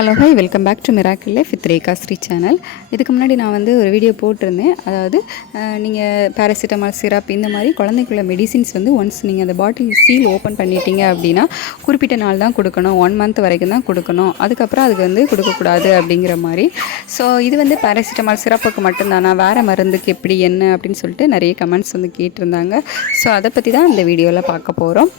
Hello hi welcome back to miracle life with Rekha Sri channel. இதுக்கு முன்னாடி நான் வந்து ஒரு வீடியோ போட்டிருந்தேன். அதாவது நீங்கள் பேராசிட்டமால் சிரப் இந்த மாதிரி குழந்தைக்குள்ள மெடிசின்ஸ் வந்து ஒன்ஸ் நீங்கள் அந்த பாட்டில் சீல் ஓப்பன் பண்ணிட்டீங்க அப்படின்னா குறிப்பிட்ட நாள் தான் கொடுக்கணும், 1 மந்த் வரைக்கும் தான் கொடுக்கணும், அதுக்கப்புறம் அதுக்கு வந்து கொடுக்கக்கூடாது அப்படிங்கிற மாதிரி. ஸோ இது வந்து பேராசிட்டமால் சிரப்புக்கு மட்டும்தானா, வேறு மருந்துக்கு எப்படி என்ன அப்படின்னு சொல்லிட்டு நிறைய கமெண்ட்ஸ் வந்து கேட்டிருந்தாங்க. ஸோ அதை பற்றி தான் இந்த வீடியோவில் பார்க்க போகிறோம்.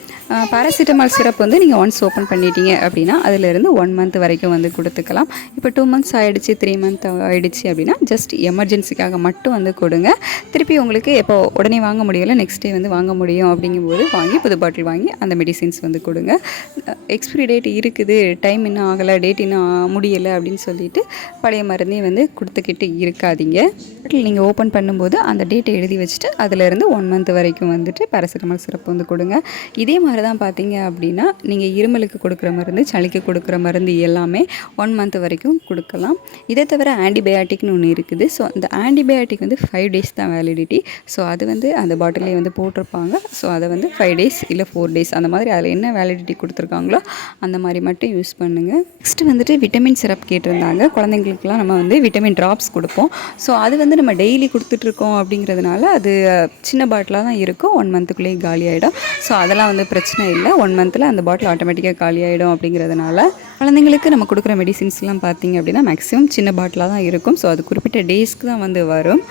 பேராசிட்டமால் சிரப் வந்து நீங்கள் ஒன்ஸ் ஓப்பன் பண்ணிட்டீங்க அப்படின்னா அதிலிருந்து 1 மந்த் வரைக்கும் வந்து கொடுத்துக்கலாம். இப்போ 2 மந்த்ஸ் ஆகிடுச்சு, 3 மந்த் ஆகிடுச்சு அப்படின்னா ஜஸ்ட் எமர்ஜென்சிக்காக மட்டும் வந்து கொடுங்க. திருப்பி உங்களுக்கு எப்போ உடனே வாங்க முடியலை, நெக்ஸ்ட் டே வந்து வாங்க முடியும் அப்படிங்கும்போது வாங்கி புது பாட்டில் வாங்கி அந்த மெடிசின்ஸ் வந்து கொடுங்க. எக்ஸ்பிரி டேட் இருக்குது, டைம் இன்னும் ஆகலை, டேட் இன்னும் முடியலை அப்படின்னு சொல்லிட்டு பழைய மருந்தே வந்து கொடுத்துக்கிட்டு இருக்காதீங்க. பாட்டில் நீங்கள் ஓப்பன் பண்ணும்போது அந்த டேட்டை எழுதி வச்சுட்டு அதிலிருந்து 1 மந்த் வரைக்கும் வந்துட்டு பேராசிட்டமால் சிரப் வந்து கொடுங்க. இதே மாதிரி தான் பார்த்தீங்க அப்படின்னா நீங்கள் இருமலுக்கு கொடுக்குற மருந்து, சளிக்கு கொடுக்குற மருந்து எல்லாமே 1 மந்த் வரைக்கும் கொடுக்கலாம். இதை தவிர ஆன்டிபயாட்டிக்னு ஒன்று இருக்குது. ஸோ அந்த ஆன்டிபயாட்டிக் வந்து 5 டேஸ் தான் வேலிடிட்டி. ஸோ அது வந்து அந்த பாட்டிலே வந்து போட்டிருப்பாங்க. ஸோ அதை வந்து 5 டேஸ் இல்லை 4 டேஸ் அந்த மாதிரி அதில் என்ன வேலிடிட்டி கொடுத்துருக்காங்களோ அந்த மாதிரி மட்டும் யூஸ் பண்ணுங்கள். நெக்ஸ்ட்டு வந்துட்டு விட்டமின் சிரப் கேட்டிருந்தாங்க. குழந்தைங்களுக்குலாம் நம்ம வந்து விட்டமின் ட்ராப்ஸ் கொடுப்போம். ஸோ அது வந்து நம்ம டெய்லி கொடுத்துட்ருக்கோம் அப்படிங்கிறதுனால அது சின்ன பாட்டிலாக தான் இருக்கும், 1 மந்த்துக்குள்ளேயே காலி ஆகிடும். ஸோ அதெல்லாம் வந்து பிரச்சனை இல்லை. 1 மந்தில் அந்த பாட்டில் ஆட்டோமேட்டிக்காக காலி ஆகிடும். அப்படிங்கிறதுனால குழந்தைங்களுக்கு நம்ம கொடுக்குற மெடிசின்ஸ்லாம் பார்த்திங்க அப்படின்னா மேக்ஸிமம் சின்ன பாட்டிலாக தான் இருக்கும். ஸோ அது குறிப்பிட்ட டேஸ்க்கு தான் வந்து வரும்.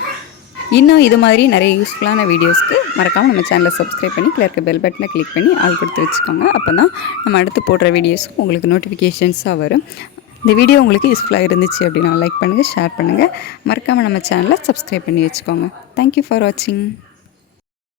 இன்னும் இது மாதிரி நிறைய யூஸ்ஃபுல்லான வீடியோஸ்க்கு மறக்காமல் நம்ம சேனலை சப்ஸ்கிரைப் பண்ணி கீழே இருக்க பெல் பட்டனை கிளிக் பண்ணி ஆள் கொடுத்து வச்சுக்கோங்க. அப்போ தான் நம்ம அடுத்து போடுற வீடியோஸும் உங்களுக்கு நோட்டிஃபிகேஷன்ஸாக வரும். இந்த வீடியோ உங்களுக்கு யூஸ்ஃபுல்லாக இருந்துச்சு அப்படின்னா லைக் பண்ணுங்கள், ஷேர் பண்ணுங்கள், மறக்காமல் நம்ம சேனலை சப்ஸ்கிரைப் பண்ணி வச்சுக்கோங்க. தேங்க்யூ ஃபார் வாட்சிங்.